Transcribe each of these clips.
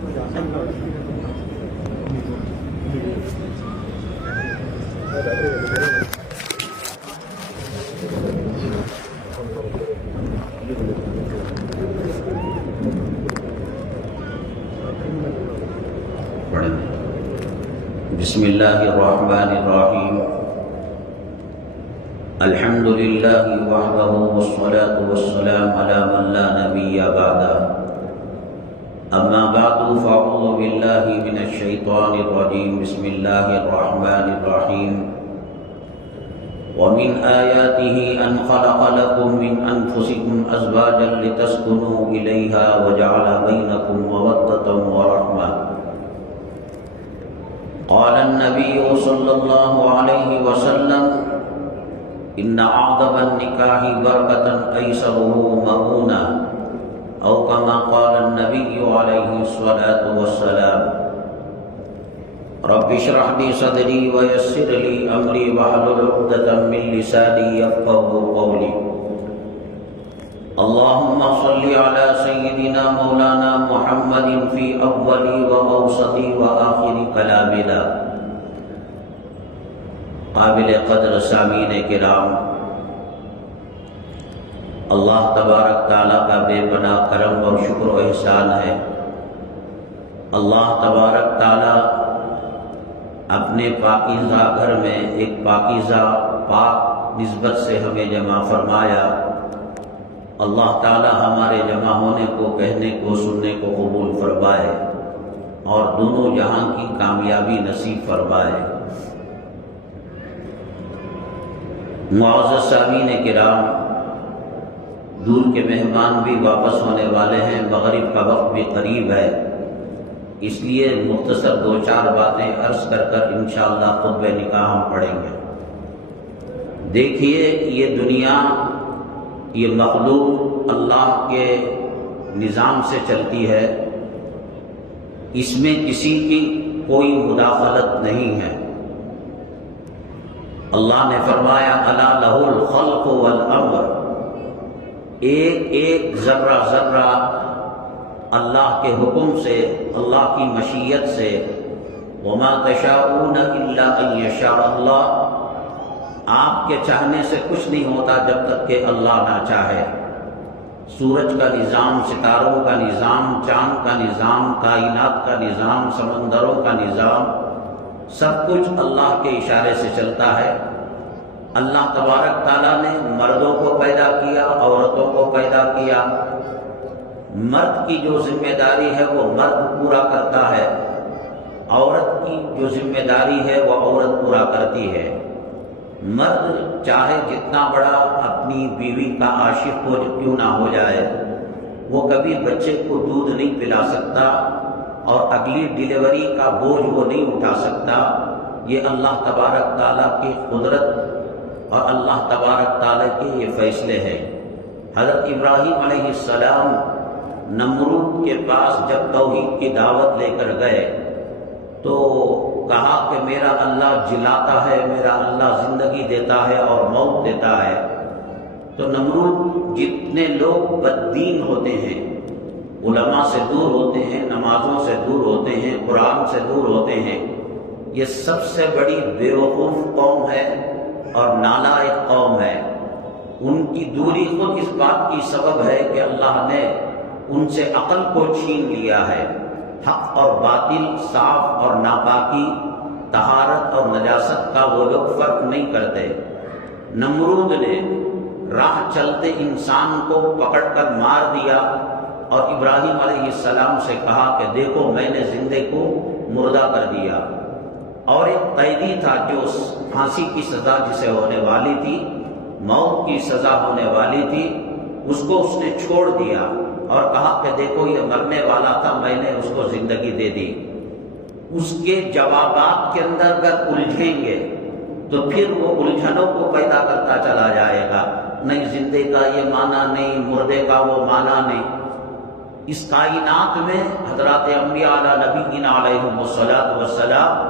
بسم اللہ الرحمن الرحیم الحمد للہ وحدہ والصلاة والسلام علی من لا نبی بعدہ اما بعد فاعوذ باللہ من الشیطان الرجیم بسم اللہ الرحمن الرحیم ومن آیاته ان خلق لكم من انفسكم ازواجا لتسكنوا الیہا وجعل بینکم مودۃ ورحمۃ قال النبي صلى الله عليه وسلم إن أعظم النكاح بركة أيسره مؤونة أو كما قال النبي عليه الصلاة والسلام رب اشرح لي صدري ويسر لي أمري واحلل عقدة من لساني يفقهوا قولي اللهم صل على سيدنا مولانا محمد في أول وأوسط وآخر كلامنا قابل قدر سامعین کرام، اللہ تبارک تعالیٰ کا بے پناہ کرم اور شکر و احسان ہے۔ اللہ تبارک تعالیٰ اپنے پاکیزہ گھر میں ایک پاکیزہ پاک نسبت سے ہمیں جمع فرمایا۔ اللہ تعالیٰ ہمارے جمع ہونے کو، کہنے کو، سننے کو قبول فرمائے اور دونوں جہاں کی کامیابی نصیب فرمائے۔ معزز سامعین کرام، دور کے مہمان بھی واپس ہونے والے ہیں، مغرب کا وقت بھی قریب ہے، اس لیے مختصر دو چار باتیں عرض کر کر انشاءاللہ خطبہ نکاح ہم پڑھیں گے۔ دیکھیے، یہ دنیا، یہ مخلوق اللہ کے نظام سے چلتی ہے، اس میں کسی کی کوئی مداخلت نہیں ہے۔ اللہ نے فرمایا الا لہ الخلق والامر، ایک ایک ذرہ ذرہ اللہ کے حکم سے، اللہ کی مشیت سے، وما تشاءون الا ان یشاء اللہ، آپ کے چاہنے سے کچھ نہیں ہوتا جب تک کہ اللہ نہ چاہے۔ سورج کا نظام، ستاروں کا نظام، چاند کا نظام، کائنات کا نظام، سمندروں کا نظام، سب کچھ اللہ کے اشارے سے چلتا ہے۔ اللہ تبارک تعالیٰ نے مردوں کو پیدا کیا، عورتوں کو پیدا کیا۔ مرد کی جو ذمہ داری ہے وہ مرد پورا کرتا ہے، عورت کی جو ذمہ داری ہے وہ عورت پورا کرتی ہے۔ مرد چاہے جتنا بڑا اپنی بیوی کا عاشق ہو کیوں نہ ہو جائے، وہ کبھی بچے کو دودھ نہیں پلا سکتا اور اگلی ڈیلیوری کا بوجھ وہ نہیں اٹھا سکتا۔ یہ اللہ تبارک تعالیٰ کی قدرت اور اللہ تبارک تعالیٰ کے یہ فیصلے ہیں۔ حضرت ابراہیم علیہ السلام نمرود کے پاس جب توحید کی دعوت لے کر گئے تو کہا کہ میرا اللہ جلاتا ہے، میرا اللہ زندگی دیتا ہے اور موت دیتا ہے۔ تو نمرود جتنے لوگ بددین ہوتے ہیں، علماء سے دور ہوتے ہیں، نمازوں سے دور ہوتے ہیں، قرآن سے دور ہوتے ہیں، یہ سب سے بڑی بیوقوف قوم ہے اور نالائق قوم ہے۔ ان کی دوری خود اس بات کی سبب ہے کہ اللہ نے ان سے عقل کو چھین لیا ہے۔ حق اور باطل، صاف اور ناپاکی، طہارت اور نجاست کا وہ لوگ فرق نہیں کرتے۔ نمرود نے راہ چلتے انسان کو پکڑ کر مار دیا اور ابراہیم علیہ السلام سے کہا کہ دیکھو میں نے زندے کو مردہ کر دیا۔ اور ایک قیدی تھا جو پھانسی کی سزا جسے ہونے والی تھی، موت کی سزا ہونے والی تھی، اس کو اس نے چھوڑ دیا اور کہا کہ دیکھو یہ مرنے والا تھا، میں نے اس کو زندگی دے دی۔ اس کے جوابات کے اندر اگر الجھیں گے تو پھر وہ الجھنوں کو پیدا کرتا چلا جائے گا، نہیں زندے کا یہ معنی نہیں، مردے کا وہ معنی نہیں۔ اس کائنات میں حضرات انبیاء علی نبینا علیہم الصلاۃ والسلام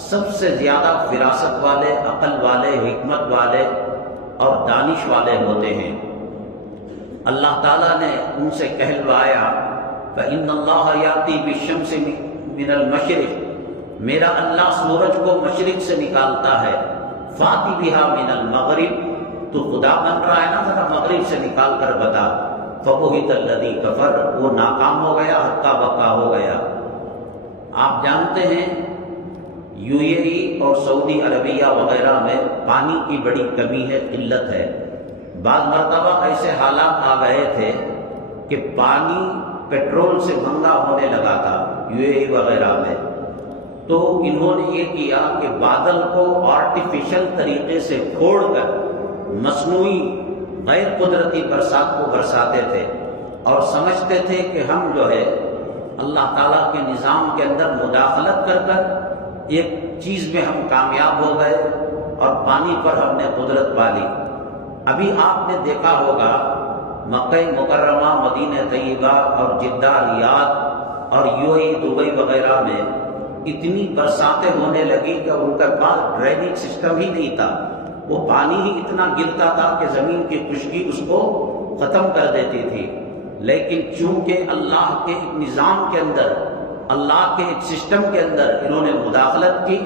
سب سے زیادہ فراست والے، عقل والے، حکمت والے اور دانش والے ہوتے ہیں۔ اللہ تعالیٰ نے ان سے کہلوایا فإن اللہ یاتی بالشمس من المشرق، میرا اللہ سورج کو مشرق سے نکالتا ہے، فاتی بہا من المغرب، تو خدا بن رہا ہے نا، ذرا مغرب سے نکال کر بتا۔ فبہت الذی کفر، وہ ناکام ہو گیا، ہکا بکا ہو گیا۔ آپ جانتے ہیں یو اے ای اور سعودی عربیہ وغیرہ میں پانی کی بڑی کمی ہے، قلت ہے۔ بعض مرتبہ ایسے حالات آ گئے تھے کہ پانی پیٹرول سے مہنگا ہونے لگا تھا یو اے ای وغیرہ میں، تو انہوں نے یہ کیا کہ بادل کو آرٹیفیشل طریقے سے پھوڑ کر مصنوعی غیر قدرتی برسات کو برساتے تھے، اور سمجھتے تھے کہ ہم جو ہے اللہ تعالیٰ کے نظام کے اندر مداخلت کر کر ایک چیز میں ہم کامیاب ہو گئے اور پانی پر ہم نے قدرت پا لی۔ ابھی آپ نے دیکھا ہوگا مکہ مکرمہ، مدینہ طیبہ اور جدہ، ریاض اور یو اے ای دبئی وغیرہ میں اتنی برساتیں ہونے لگی کہ ان کے پاس ڈرینیج سسٹم ہی نہیں تھا، وہ پانی ہی اتنا گرتا تھا کہ زمین کی خشکی اس کو ختم کر دیتی تھی۔ لیکن چونکہ اللہ کے ایک نظام کے اندر، اللہ کے ایک سسٹم کے اندر انہوں نے مداخلت کی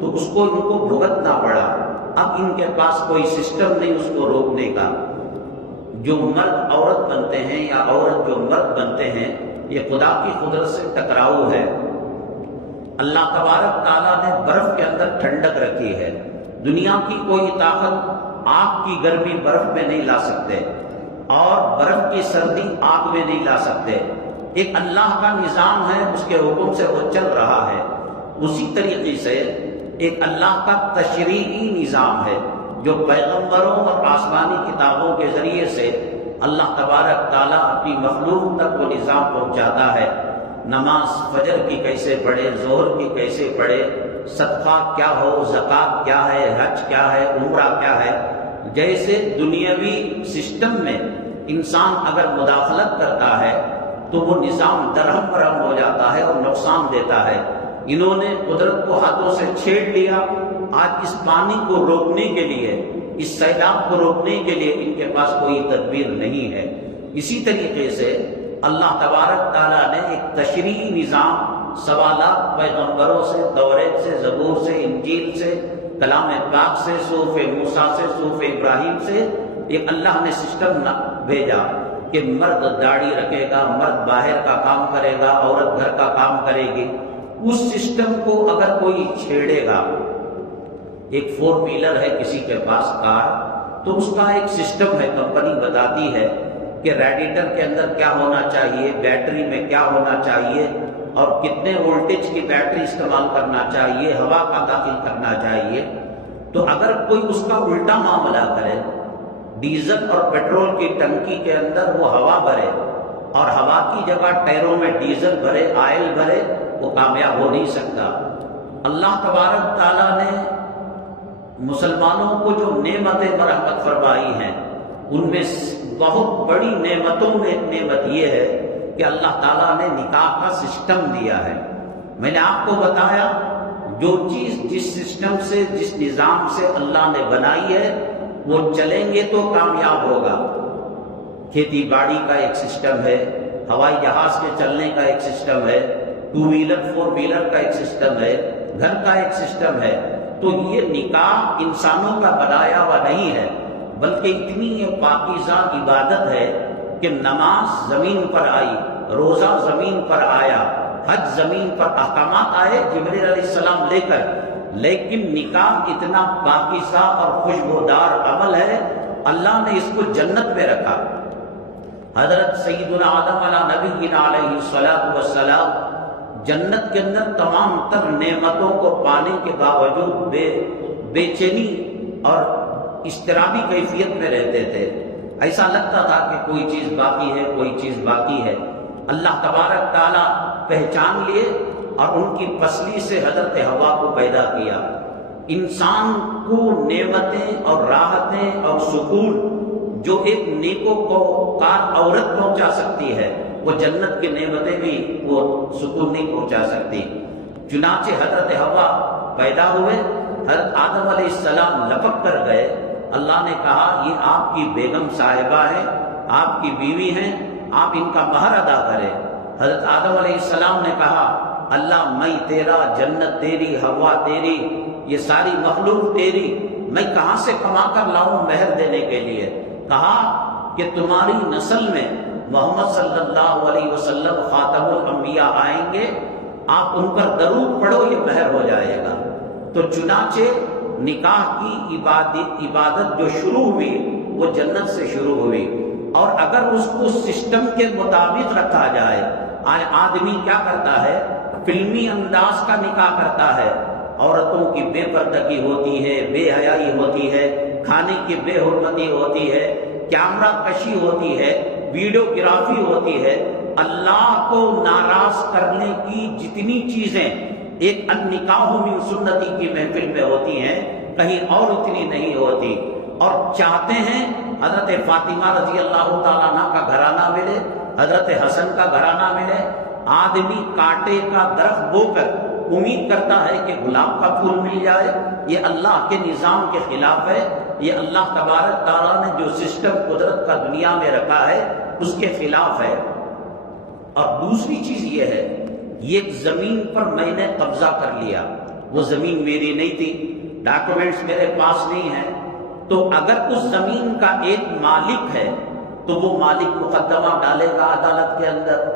تو اس کو ان کو بھگتنا پڑا۔ اب ان کے پاس کوئی سسٹم نہیں اس کو روکنے کا۔ جو مرد عورت بنتے ہیں یا عورت جو مرد بنتے ہیں، یہ خدا کی قدرت سے ٹکراؤ ہے۔ اللہ تبارک تعالیٰ نے برف کے اندر ٹھنڈک رکھی ہے، دنیا کی کوئی طاقت آگ کی گرمی برف میں نہیں لا سکتے، اور برف کی سردی آگ میں نہیں لا سکتے۔ ایک اللہ کا نظام ہے، اس کے حکم سے وہ چل رہا ہے۔ اسی طریقے سے ایک اللہ کا تشریعی نظام ہے جو پیغمبروں اور آسمانی کتابوں کے ذریعے سے اللہ تبارک تعالیٰ اپنی مخلوق تک وہ نظام پہنچاتا ہے۔ نماز فجر کی کیسے پڑھے، ظہر کی کیسے پڑھے، صدقہ کیا ہو، زکوٰۃ کیا ہے، حج کیا ہے، عمرہ کیا ہے۔ جیسے دنیاوی سسٹم میں انسان اگر مداخلت کرتا ہے تو وہ نظام درہم برہم ہو جاتا ہے اور نقصان دیتا ہے۔ انہوں نے قدرت کو ہاتھوں سے چھیڑ لیا۔ آج اس پانی کو روکنے کے لیے، اس سیلاب کو روکنے کے لیے ان کے پاس کوئی تدبیر نہیں ہے۔ اسی طریقے سے اللہ تبارک تعالیٰ نے ایک تشریعی نظام سوالات پیغمبروں سے، توریت سے، زبور سے، انجیل سے، کلام پاک سے، صحف موسیٰ سے، صحف ابراہیم سے ایک اللہ نے سسٹم بھیجا کہ مرد داڑھی رکھے گا، مرد باہر کا کام کرے گا، عورت گھر کا کام کرے گی۔ اس سسٹم کو اگر کوئی چھیڑے گا، ایک 4 ویلر ہے کسی کے پاس کار، تو اس کا ایک سسٹم ہے، کمپنی بتاتی ہے کہ ریڈیٹر کے اندر کیا ہونا چاہیے، بیٹری میں کیا ہونا چاہیے، اور کتنے وولٹیج کی بیٹری استعمال کرنا چاہیے، ہوا کا داخل کرنا چاہیے۔ تو اگر کوئی اس کا الٹا معاملہ کرے، ڈیزل اور پیٹرول کی ٹنکی کے اندر وہ ہوا بھرے اور ہوا کی جگہ ٹائروں میں ڈیزل بھرے، آئل بھرے، وہ کامیاب ہو نہیں سکتا۔ اللہ تبارک تعالیٰ نے مسلمانوں کو جو نعمتیں برحمت فرمائی ہیں، ان میں بہت بڑی نعمتوں میں ایک نعمت یہ ہے کہ اللہ تعالیٰ نے نکاح کا سسٹم دیا ہے۔ میں نے آپ کو بتایا جو چیز جس سسٹم سے، جس نظام سے اللہ نے بنائی ہے وہ چلیں گے تو کامیاب ہوگا۔ کھیتی باڑی کا ایک سسٹم ہے، ہوائی جہاز کے چلنے کا ایک سسٹم ہے، 2 ویلر 4 ویلر کا ایک سسٹم ہے، گھر کا ایک سسٹم ہے۔ تو یہ نکاح انسانوں کا بنایا ہوا نہیں ہے، بلکہ اتنی یہ پاکیزہ عبادت ہے کہ نماز زمین پر آئی، روزہ زمین پر آیا، حج زمین پر احکامات آئے جبرائیل علیہ السلام لے کر، لیکن نکاح اتنا پاکیزہ اور خوشبودار عمل ہے، اللہ نے اس کو جنت میں رکھا۔ حضرت سیدنا آدم علیہ نبینا علیہ السلام جنت کے اندر تمام تر نعمتوں کو پانے کے باوجود بے چینی اور اضطرابی کیفیت میں رہتے تھے۔ ایسا لگتا تھا کہ کوئی چیز باقی ہے، کوئی چیز باقی ہے۔ اللہ تبارک تعالیٰ پہچان لیے اور ان کی پسلی سے حضرت حوا کو پیدا کیا۔ انسان کو نعمتیں اور راحتیں اور سکون جو ایک نیکو کو کار عورت پہنچا سکتی ہے، وہ جنت کی نعمتیں بھی وہ سکون نہیں پہنچا سکتی۔ چنانچہ حضرت حوا پیدا ہوئے، حضرت آدم علیہ السلام لپک کر گئے۔ اللہ نے کہا یہ آپ کی بیگم صاحبہ ہے، آپ کی بیوی ہیں، آپ ان کا مہر ادا کریں۔ حضرت آدم علیہ السلام نے کہا اللہ میں تیرا، جنت تیری، ہوا تیری، یہ ساری مخلوق تیری، میں کہاں سے کما کر لاؤں مہر دینے کے لیے؟ کہا کہ تمہاری نسل میں محمد صلی اللہ علیہ وسلم خاتم الانبیاء آئیں گے، آپ ان پر درود پڑھو، یہ مہر ہو جائے گا۔ تو چنانچہ نکاح کی عبادت جو شروع ہوئی وہ جنت سے شروع ہوئی، اور اگر اس کو سسٹم کے مطابق رکھا جائے، آدمی کیا کرتا ہے؟ فلمی انداز کا نکاح کرتا ہے، عورتوں کی بے پردگی ہوتی ہے، بے حیائی ہوتی ہے، کھانے کی بے حرمتی ہوتی ہے، کیمرہ کشی ہوتی ہے، ویڈیوگرافی ہوتی ہے۔ اللہ کو ناراض کرنے کی جتنی چیزیں ایک النکاح من سنتی کی محفل میں ہوتی ہیں، کہیں اور اتنی نہیں ہوتی، اور چاہتے ہیں حضرت فاطمہ رضی اللہ تعالیٰ عنہ کا گھرانہ ملے، حضرت حسن کا گھرانہ ملے۔ آدمی کانٹے کا درخت بو کر امید کرتا ہے کہ گلاب کا پھول مل جائے، یہ اللہ کے نظام کے خلاف ہے، یہ اللہ تبارک تعالیٰ نے جو سسٹم قدرت کا دنیا میں رکھا ہے اس کے خلاف ہے۔ اور دوسری چیز یہ ہے، یہ زمین پر میں نے قبضہ کر لیا، وہ زمین میری نہیں تھی، ڈاکومنٹس میرے پاس نہیں ہیں، تو اگر اس زمین کا ایک مالک ہے تو وہ مالک مقدمہ ڈالے گا عدالت کے اندر،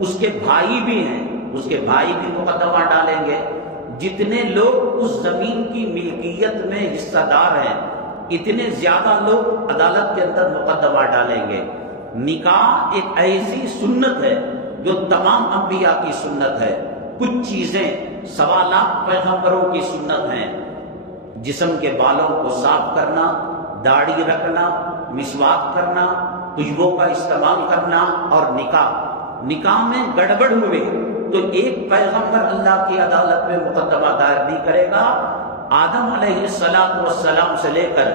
اس کے بھائی بھی ہیں، اس کے بھائی بھی مقدمہ ڈالیں گے، جتنے لوگ اس زمین کی ملکیت میں حصہ دار ہیں اتنے زیادہ لوگ عدالت کے اندر مقدمہ ڈالیں گے۔ نکاح ایک ایسی سنت ہے جو تمام انبیاء کی سنت ہے۔ کچھ چیزیں 1.25 لاکھ پیغمبروں کی سنت ہیں، جسم کے بالوں کو صاف کرنا، داڑھی رکھنا، مسواک کرنا، خوشبو کا استعمال کرنا، اور نکاح میں گڑبڑ ہوئے تو ایک پیغمبر اللہ کی عدالت میں مقدمہ دائر نہیں کرے گا۔ آدم علیہ السلام سے لے کر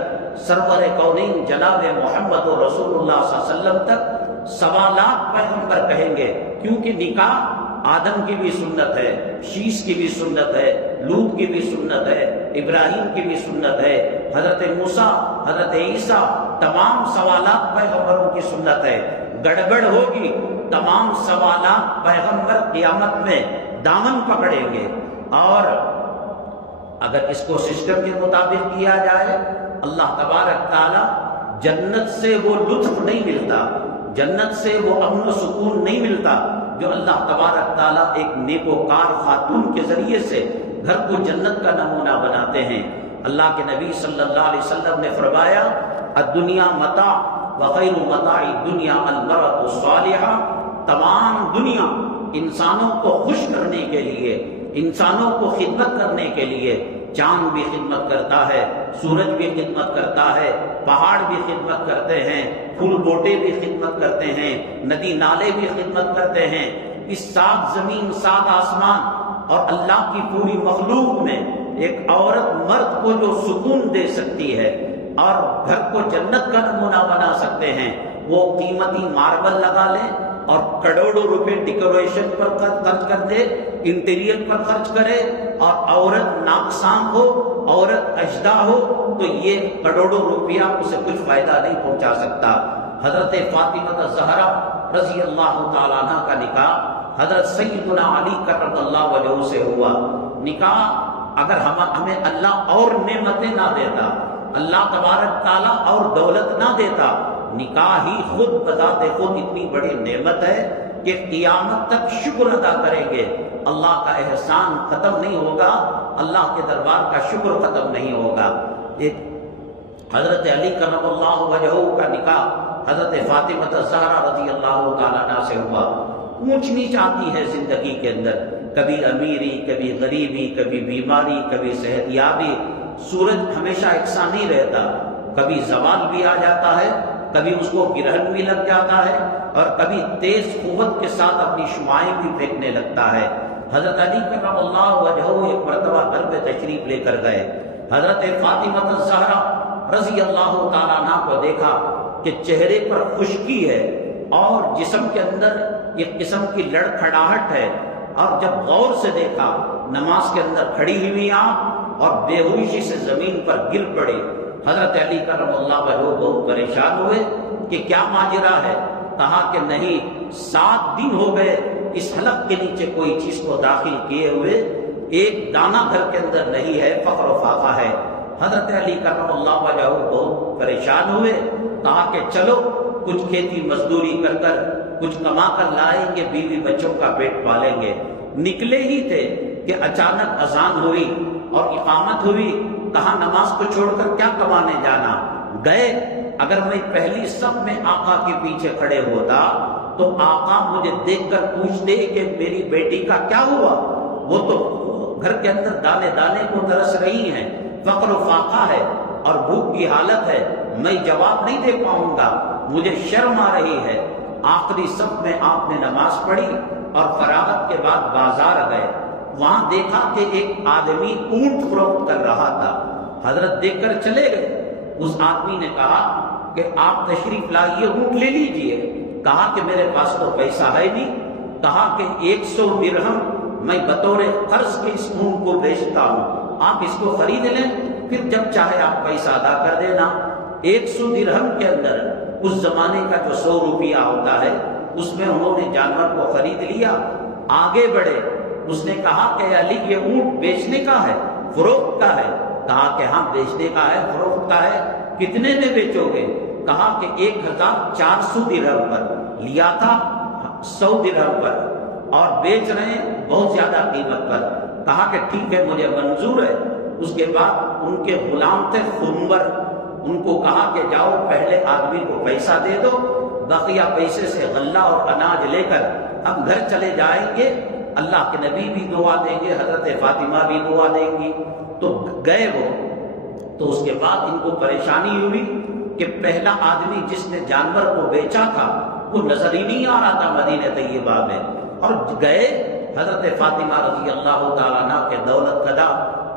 سرور کونین جناب محمد رسول اللہ صلی اللہ علیہ وسلم تک 1.25 لاکھ پیغمبر کہیں گے، کیونکہ نکاح آدم کی بھی سنت ہے، شیش کی بھی سنت ہے، لوط کی بھی سنت ہے، ابراہیم کی بھی سنت ہے، حضرت موسیٰ، حضرت عیسیٰ، تمام 1.25 لاکھ پیغمبروں کی سنت ہے۔ گڑبڑ ہوگی تمام 1.25 لاکھ پیغمبر قیامت میں دامن پکڑیں گے، اور اگر اس کو سسٹم کے مطابق کیا جائے، اللہ تبارک تعالی جنت سے وہ لطف نہیں ملتا، جنت سے وہ امن و سکون نہیں ملتا جو اللہ تبارک تعالیٰ ایک نیکوکار خاتون کے ذریعے سے گھر کو جنت کا نمونہ بناتے ہیں۔ اللہ کے نبی صلی اللہ علیہ وسلم نے فرمایا الدنیا متاع وخیر متاع الدنیا المرأة الصالحہ، تمام دنیا انسانوں کو خوش کرنے کے لیے، انسانوں کو خدمت کرنے کے لیے، چاند بھی خدمت کرتا ہے، سورج بھی خدمت کرتا ہے، پہاڑ بھی خدمت کرتے ہیں، پھول بوٹے بھی خدمت کرتے ہیں، ندی نالے بھی خدمت کرتے ہیں۔ اس 7 زمین 7 آسمان اور اللہ کی پوری مخلوق میں ایک عورت مرد کو جو سکون دے سکتی ہے اور گھر کو جنت کا نمونہ بنا سکتے ہیں، وہ قیمتی ماربل لگا لیں اور کروڑوں روپے ڈیکوریشن پر خرچ کر دے، انٹیریئر پر خرچ کرے، اور عورت ناقصان ہو، عورت اجدا ہو، تو یہ کروڑوں روپیہ اسے کچھ فائدہ نہیں پہنچا سکتا۔ حضرت فاطمہ الزہرا رضی اللہ تعالیٰ عنہ کا نکاح حضرت سیدنا علی کرم اللہ وجہہ سے ہوا۔ نکاح اگر ہمیں اللہ اور نعمتیں نہ دیتا، اللہ تبارک تعالیٰ اور دولت نہ دیتا، نکاح ہی خود بذات خود اتنی بڑی نعمت ہے کہ قیامت تک شکر ادا کریں گے، اللہ کا احسان ختم نہیں ہوگا، اللہ کے دربار کا شکر ختم نہیں ہوگا۔ ایک حضرت علی کرم اللہ وجہہ کا نکاح حضرت فاطمہ الزہرا رضی اللہ تعالیٰ عنہ سے ہوا۔ اونچ نیچ آتی ہے زندگی کے اندر، کبھی امیری، کبھی غریبی، کبھی بیماری، کبھی صحت یابی، سورج ہمیشہ یکساں نہیں رہتا، کبھی زوال بھی آ جاتا ہے، کبھی اس کو گرہن بھی لگ جاتا ہے، اور کبھی تیز قوت کے ساتھ اپنی شعاعیں بھی پھینکنے لگتا ہے۔ حضرت علی کرم اللہ وجہہ ایک مرتبہ گھر پہ تشریف لے کر گئے، حضرت فاطمہ الزہرا رضی اللہ تعالیٰ عنہ کو دیکھا کہ چہرے پر خشکی ہے اور جسم کے اندر ایک قسم کی لڑکھڑاہٹ ہے، اور جب غور سے دیکھا نماز کے اندر کھڑی ہوئی آپ اور بے ہوشی سے زمین پر گر پڑی۔ حضرت علی کرم اللہ وجہہ بہت پریشان ہوئے کہ کیا ماجرا ہے؟ کہا کہ نہیں، 7 دن ہو گئے اس حلق کے نیچے کوئی چیز کو داخل کیے ہوئے ایک دانہ گھر کے اندر نہیں ہے، فقر و فاقہ ہے۔ حضرت علی کرم اللہ وجہہ بہت پریشان ہوئے، کہا کہ چلو کچھ کھیتی مزدوری کر کر کچھ کما کر لائیں گے، بیوی بچوں کا پیٹ پالیں گے۔ نکلے ہی تھے کہ اچانک اذان ہوئی اور اقامت ہوئی، کہا نماز کو چھوڑ کر کیا کمانے جانا؟ گئے۔ اگر میں پہلی صف میں آقا کے پیچھے کھڑے ہوتا تو آقا مجھے دیکھ کر پوچھتے کہ میری بیٹی کا کیا ہوا، وہ تو گھر کے اندر دانے دانے کو ترس رہی ہیں، فقر و فاقہ ہے اور بھوک کی حالت ہے، میں جواب نہیں دے پاؤں گا، مجھے شرم آ رہی ہے۔ آخری صف میں آپ نے نماز پڑھی اور فراغت کے بعد بازار گئے، وہاں دیکھا کہ ایک آدمی اونٹ فروخت کر رہا تھا۔ حضرت دیکھ کر چلے گئے۔ اس آدمی نے کہا کہ آپ تشریف لائیے، اونٹ لے لیجئے۔ کہا کہ میرے پاس تو پیسہ ہے نہیں۔ کہا کہ 100 درہم میں بطور قرض کے اس اونٹ کو بیچتا ہوں، آپ اس کو خرید لیں، پھر جب چاہے آپ پیسہ ادا کر دینا۔ 100 درہم کے اندر اس زمانے کا جو 100 روپیہ ہوتا ہے، اس میں انہوں نے جانور کو خرید لیا۔ آگے بڑھے، اس نے کہا کہ علی یہ اونٹ بیچنے کا ہے، فروخت کا ہے؟ کہا کہ ہاں بیچنے کا ہے، فروخت کا ہے۔ کتنے میں بیچو گے؟ کہا کہ 1400 درہم پر۔ لیا تھا 100 درہم پر اور بیچ رہے ہیں بہت زیادہ قیمت پر۔ کہا کہ ٹھیک ہے، مجھے منظور ہے۔ اس کے بعد ان کے غلام تھے خنور، ان کو کہا کہ جاؤ پہلے آدمی کو پیسہ دے دو، بقیہ پیسے سے غلہ اور اناج لے کر ہم گھر چلے جائیں گے، اللہ کے نبی بھی دعا دیں گے، حضرت فاطمہ بھی دعا دیں گی۔ تو گئے وہ، تو اس کے بعد ان کو پریشانی ہوئی کہ پہلا آدمی جس نے جانور کو بیچا تھا وہ نظر ہی نہیں آ رہا تھا مدینہ طیبہ میں۔ اور گئے حضرت فاطمہ رضی اللہ تعالیٰ عنہ کے دولت کدا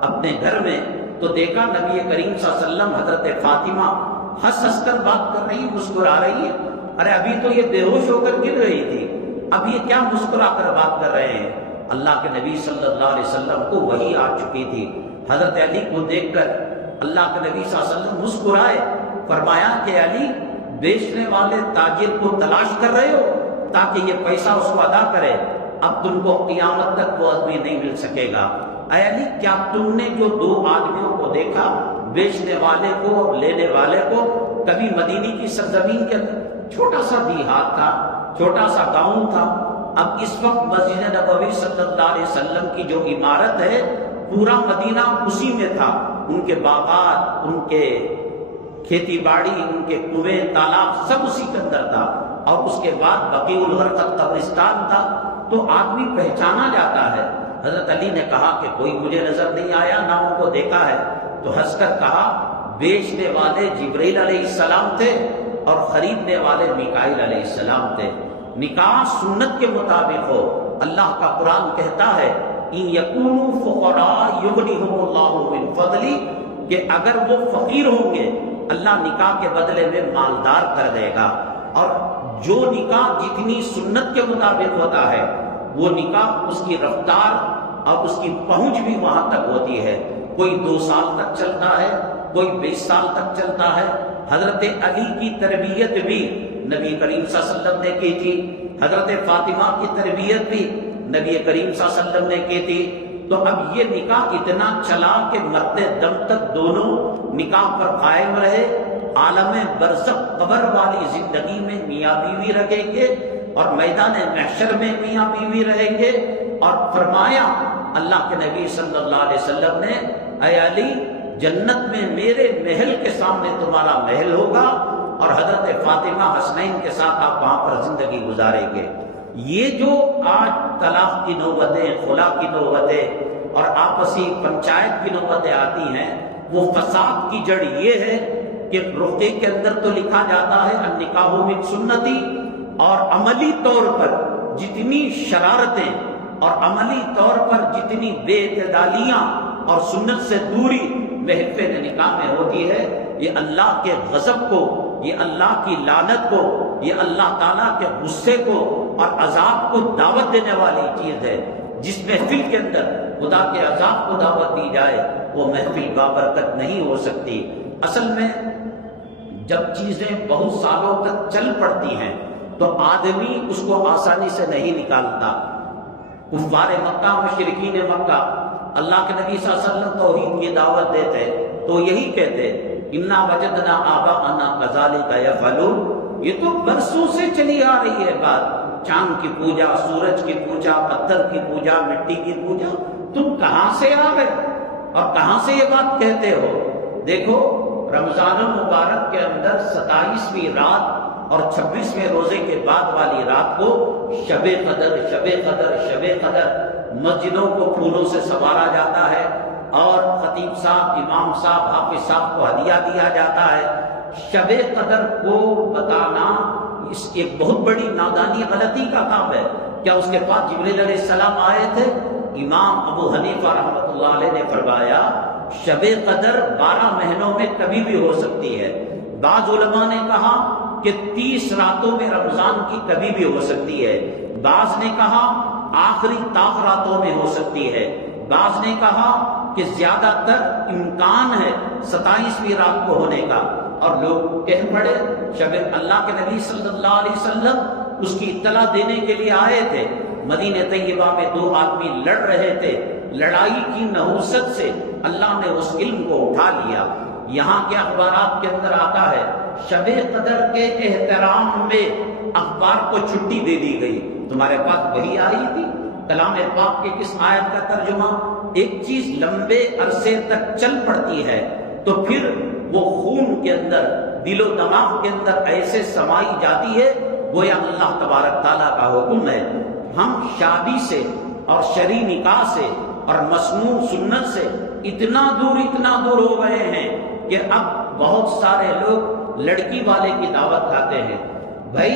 اپنے گھر میں، تو دیکھا نبی کریم صلی اللہ علیہ وسلم حضرت فاطمہ ہنس ہنس کر بات کر رہی، مسکرا رہی ہے۔ ارے ابھی تو یہ بے ہوش ہو کر گر رہی تھی، اب یہ کیا مسکرا کر بات کر رہے ہیں؟ اللہ کے نبی صلی اللہ علیہ وسلم کو وحی آ چکی تھی۔ حضرت علی کو دیکھ کر اللہ کے نبی صلی اللہ علیہ وسلم مسکرائے، فرمایا کہ علی بیچنے والے تاجر کو تلاش کر رہے ہو تاکہ یہ پیسہ اس کو ادا کرے، اب تم کو قیامت تک وہ آدمی نہیں مل سکے گا۔ اے علی کیا تم نے جو 2 آدمیوں کو دیکھا، بیچنے والے کو اور لینے والے کو، کبھی مدینے کی سرزمین کے اندر چھوٹا سا دیہات تھا، چھوٹا سا گاؤں تھا، اب اس وقت مسجد نبوی صلی اللہ علیہ وسلم کی جو عمارت ہے پورا مدینہ اسی میں تھا، ان کے باغات، ان کے کھیتی باڑی، ان کے کنویں تالاب سب اسی کے اندر تھا، اور اس کے بعد بقیع الغرقد قبرستان تھا۔ تو آدمی پہچانا جاتا ہے۔ حضرت علی نے کہا کہ کوئی مجھے نظر نہیں آیا، نہ ان کو دیکھا ہے۔ تو ہنس کر کہا بیچنے والے جبرائیل علیہ السلام تھے اور خریدنے والے میکائیل علیہ السلام تھے۔ نکاح سنت کے مطابق ہو، اللہ کا قرآن کہتا ہے ان یکونوا فقراء یغنیہم اللہ من فضلہ، کہ اگر وہ فقیر ہوں گے اللہ نکاح کے بدلے میں مالدار کر دے گا۔ اور جو نکاح جتنی سنت کے مطابق ہوتا ہے وہ نکاح اس کی رفتار اور اس کی پہنچ بھی وہاں تک ہوتی ہے، کوئی 2 سال تک چلتا ہے، کوئی 20 سال تک چلتا ہے۔ حضرت علی کی تربیت بھی نبی کریم صلی اللہ علیہ وسلم نے کی تھی، حضرت فاطمہ کی تربیت بھی نبی کریم صلی اللہ علیہ وسلم نے کی تھی۔ تو اب یہ نکاح اتنا چلا کہ مرتے دم تک دونوں نکاح پر قائم رہے، عالم برزخ قبر والی زندگی میں میاں بیوی رہیں گے اور میدان محشر میں میاں بیوی رہیں گے۔ اور فرمایا اللہ کے نبی صلی اللہ علیہ وسلم نے اے علی جنت میں میرے محل کے سامنے تمہارا محل ہوگا اور حضرت فاطمہ حسنین کے ساتھ آپ وہاں پر زندگی گزاریں گے۔ یہ جو آج طلاق کی نوبتیں، خلا کی نوبتیں اور آپسی پنچایت کی نوبتیں آتی ہیں، وہ فساد کی جڑ یہ ہے کہ رقعے کے اندر تو لکھا جاتا ہے النکاح من سنتی، اور عملی طور پر جتنی شرارتیں اور عملی طور پر جتنی بے اعتدالیاں اور سنت سے دوری محفل نکاح میں ہوتی ہے، یہ اللہ کے غضب کو، یہ اللہ کی لعنت کو، یہ اللہ تعالیٰ کے غصے کو اور عذاب کو دعوت دینے والی چیز ہے۔ جس محفل کے اندر خدا کے عذاب کو دعوت دی جائے وہ محفل بابرکت نہیں ہو سکتی۔ اصل میں جب چیزیں بہت سالوں تک چل پڑتی ہیں تو آدمی اس کو آسانی سے نہیں نکالتا۔ کفار مکہ، مشرکین مکہ اللہ کے نبی صلی اللہ علیہ وسلم توحید کی دعوت دیتے تو یہی کہتے انا وجدنا آباءنا کذالک یفعلون۔ یہ تو برسوں سے چلی آ رہی ہے بات، چاند کی پوجا، سورج کی پوجا، پتھر کی پوجا، مٹی کی پوجا، تم کہاں سے آ گئے اور کہاں سے یہ بات کہتے ہو؟ دیکھو رمضان المبارک کے اندر 27ویں رات اور 26ویں روزے کے بعد والی رات کو شب قدر شب قدر شب قدر مسجدوں کو پھولوں سے سنوارا جاتا ہے اور خطیب صاحب، امام صاحب، حافظ صاحب کو ہدیہ دیا جاتا ہے۔ شب قدر کو بتانا اس ایک بہت بڑی نادانی غلطی کا کام ہے۔ کیا اس کے پاس جبریل علیہ السلام آئے تھے؟ امام ابو حنیفہ رحمۃ اللہ علیہ نے فرمایا شب قدر 12 مہینوں میں کبھی بھی ہو سکتی ہے۔ بعض علماء نے کہا کہ 30 راتوں میں رمضان کی کبھی بھی ہو سکتی ہے، بعض نے کہا آخری طاق راتوں میں ہو سکتی ہے، بعض نے کہا کہ زیادہ تر امکان ہے 27ویں رات کو ہونے کا۔ اور لوگ کہہ پڑے شب اللہ کے نبی صلی اللہ علیہ وسلم اس کی اطلاع دینے کے لیے آئے تھے، مدینہ طیبہ میں 2 آدمی لڑ رہے تھے، لڑائی کی نحوست سے اللہ نے اس علم کو اٹھا لیا۔ یہاں کے اخبارات کے اندر آتا ہے شب قدر کے احترام میں اخبار کو چھٹی دے دی گئی۔ تمہارے پاس وہی آئی تھی کلام پاک کے کس آیت کا ترجمہ؟ ایک چیز لمبے عرصے تک چل پڑتی ہے تو پھر وہ خون کے اندر، دل و دماغ کے اندر ایسے سمائی جاتی ہے گویا اللہ تبارک تعالیٰ کا حکم ہے۔ ہم شادی سے اور شرعی نکاح سے اور مسنون سنت سے اتنا دور ہو گئے ہیں کہ اب بہت سارے لوگ لڑکی والے کی دعوت کھاتے ہیں۔ بھائی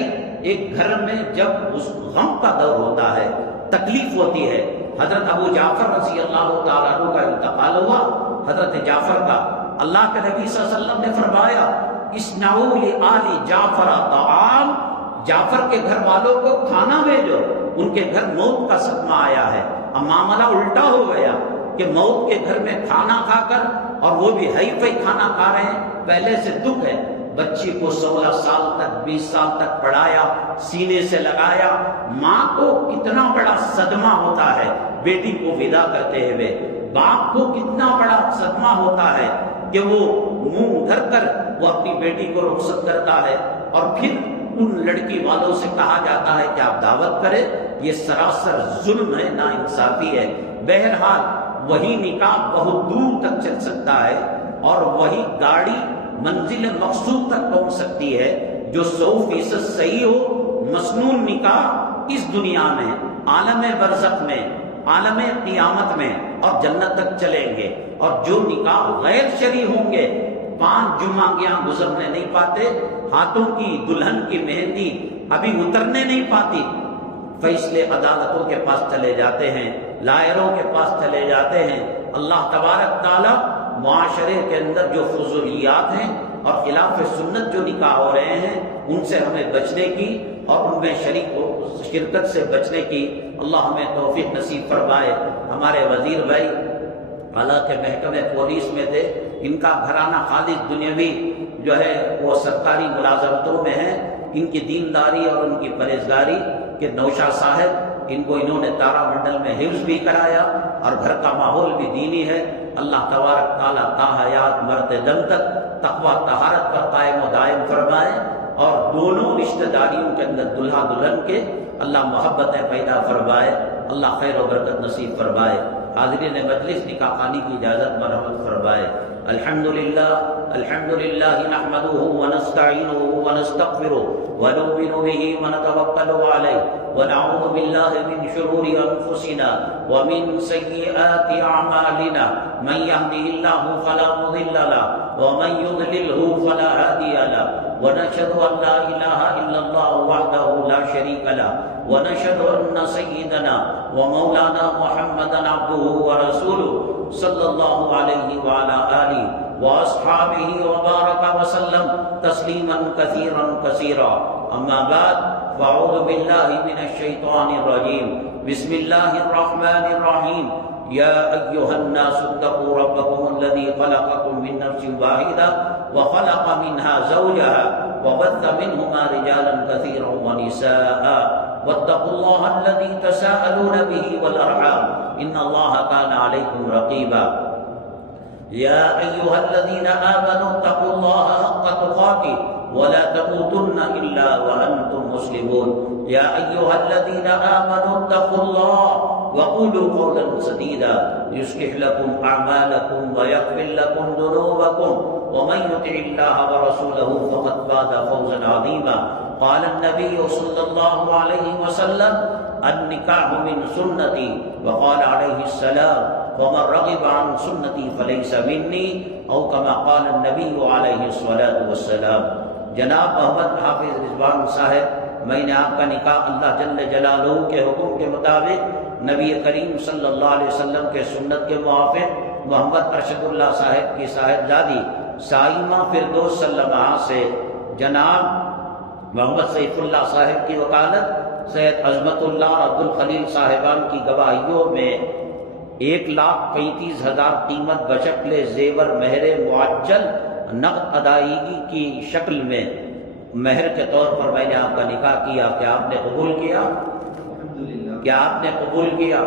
ایک گھر میں جب اس غم کا دور ہوتا ہے، تکلیف ہوتی ہے، حضرت ابو جعفر رضی اللہ تعالیٰ عنہ کا انتقال ہوا، حضرت جعفر کا، اللہ کے نبی صلی اللہ علیہ وسلم نے فرمایا اصنعوا لآل جعفر طعام، جعفر کے گھر والوں کو کھانا بھیجو، ان کے گھر موت کا صدمہ آیا ہے۔ اب معاملہ الٹا ہو گیا کہ موت کے گھر میں کھانا کھا کر، اور وہ بھی ہائی فائی کھانا کھا رہے ہیں، پہلے سے دکھ ہے۔ بچی کو 16 سال تک 20 سال تک پڑھایا، سینے سے لگایا، ماں کو کتنا بڑا صدمہ ہوتا ہے بیٹی کو ودا کرتے ہوئے، باپ کو کتنا بڑا صدمہ ہوتا ہے کہ وہ منہ دھر کر وہ اپنی بیٹی کو رخصت کرتا ہے، اور پھر ان لڑکی والوں سے کہا جاتا ہے کہ آپ دعوت کریں۔ یہ سراسر ظلم ہے، ناانصافی ہے۔ بہرحال وہی نکاح بہت دور تک چل سکتا ہے اور وہی گاڑی منزل مقصود تک پہنچ سکتی ہے جو 100% صحیح ہو۔ مسنون نکاح اس دنیا میں، عالم برزخ میں، عالم قیامت میں اور جنت تک چلیں گے، اور جو نکاح غیر شرعی ہوں گے 5 جمعہ گزرنے نہیں پاتے، ہاتھوں کی دلہن کی مہندی ابھی اترنے نہیں پاتی، فیصلے عدالتوں کے پاس چلے جاتے ہیں، لائروں کے پاس چلے جاتے ہیں۔ اللہ تبارک تعالیٰ معاشرے کے اندر جو فضولیات ہیں اور خلاف سنت جو نکاح ہو رہے ہیں ان سے ہمیں بچنے کی اور ان میں شرکت سے بچنے کی اللہ ہمیں توفیق نصیب فرمائے۔ ہمارے وزیر بھائی حالانکہ محکمہ پولیس میں تھے، ان کا گھرانہ خالص دنیاوی جو ہے وہ سرکاری ملازمتوں میں ہے، ان کی دینداری اور ان کی پرہیزگاری کہ نوشا صاحب ان کو انہوں نے تارا منڈل میں حفظ بھی کرایا اور گھر کا ماحول بھی دینی ہے۔ اللہ تبارک تعالیٰ تا حیات مرتے دم تک تقوی طہارت پر قائم و دائم فرمائے، اور دونوں رشتہ داریوں کے اندر دلہا دلہن کے اللہ محبتیں پیدا فرمائے، اللہ خیر و برکت نصیب فرمائے۔ حاضرین مجلس نکاح خوانی کی اجازت مرحمت فرمائے۔ الحمدللہ نحمده ونستعینه ونستغفره ونؤمن به ونتوکل علیہ ونعوذ باللہ من شرور انفسنا ومن سیئات اعمالنا من يهده الله فلا مضل له ومن يضلله فلا هادي له ونشهد ان لا اله الا الله وحده لا شريك له ونشهد ان سيدنا ومولانا محمدا عبده ورسوله صلی اللہ علیہ وعلى آلہ واصحابہ وبارک وسلم تسلیما کثیرا کثیرا، اما بعد فاعوذ باللہ من الشیطان الرجیم، بسم اللہ الرحمن الرحیم، یا ایہا الناس اتقوا ربکم الذی خلقکم من نفس واحدہ وخلق منها زوجها وبث منهما رجالا كثيرا ونساء واتقوا الله الذي تساءلون به والأرحام إن الله كان عليكم رقيبا يا أيها الذين آمنوا اتقوا الله حق تقاته ولا تموتن إلا وأنتم مسلمون يا أيها الذين آمنوا اتقوا الله وقولوا قولا سديدا يصلح لكم أعمالكم ويغفر لكم ذنوبكم ومن يطع الله ورسوله فقد فاز فوزا عظيما قال النبي صلى الله عليه وسلم النكاح من سنتي وقال عليه السلام ومن رغب عن سنتي فليس مني او كما قال النبي عليه الصلاة والسلام۔ جناب محمد حافظ رضوان صاحب، میں نے آپ کا نکاح اللہ جل جلالہ کے حکم کے مطابق نبی کریم صلی اللہ علیہ وسلم کے سنت کے موافق محمد ارشد اللہ صاحب کی صاحبزادی سائمہ فردوس سلمہ سے جناب محمد سیف اللہ صاحب کی وکالت، سید عظمت اللہ اور عبد الخلیل صاحبان کی گواہیوں میں 1,35,000 قیمت بشکل زیور مہر معجل نقد ادائیگی کی شکل میں مہر کے طور پر میں نے آپ کا نکاح کیا۔ کیا آپ نے قبول کیا؟ کیا آپ نے قبول کیا؟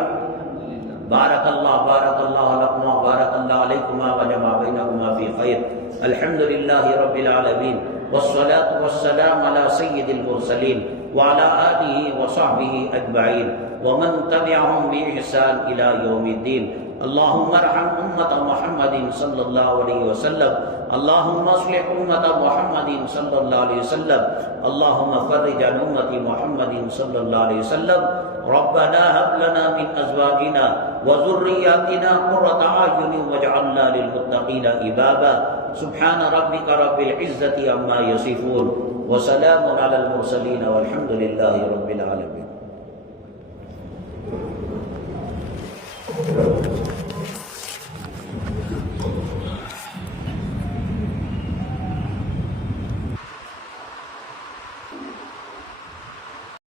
بارک اللہ لکما بارک اللہ علیکما وجمع بینکما فی خیر۔ الحمدللہ رب العالمین والصلاة والسلام على سید المرسلین وعلى آلہ وصحبہ اجمعین ومن تبعهم بإحسان إلى يوم الدين۔ اللهم ارحم امة محمد صلی اللہ علیہ وسلم، اللهم اصلح امة محمد صلی اللہ علیہ وسلم، اللهم فرج عن امة محمد صلی اللہ علیہ وسلم۔ ربنا هب لنا من ازواجنا وذرياتنا قرة اعين واجعلنا للمتقين اماما۔ سبحان ربك رب العزة عما يصفون وسلام على المرسلين والحمد لله رب العالمين۔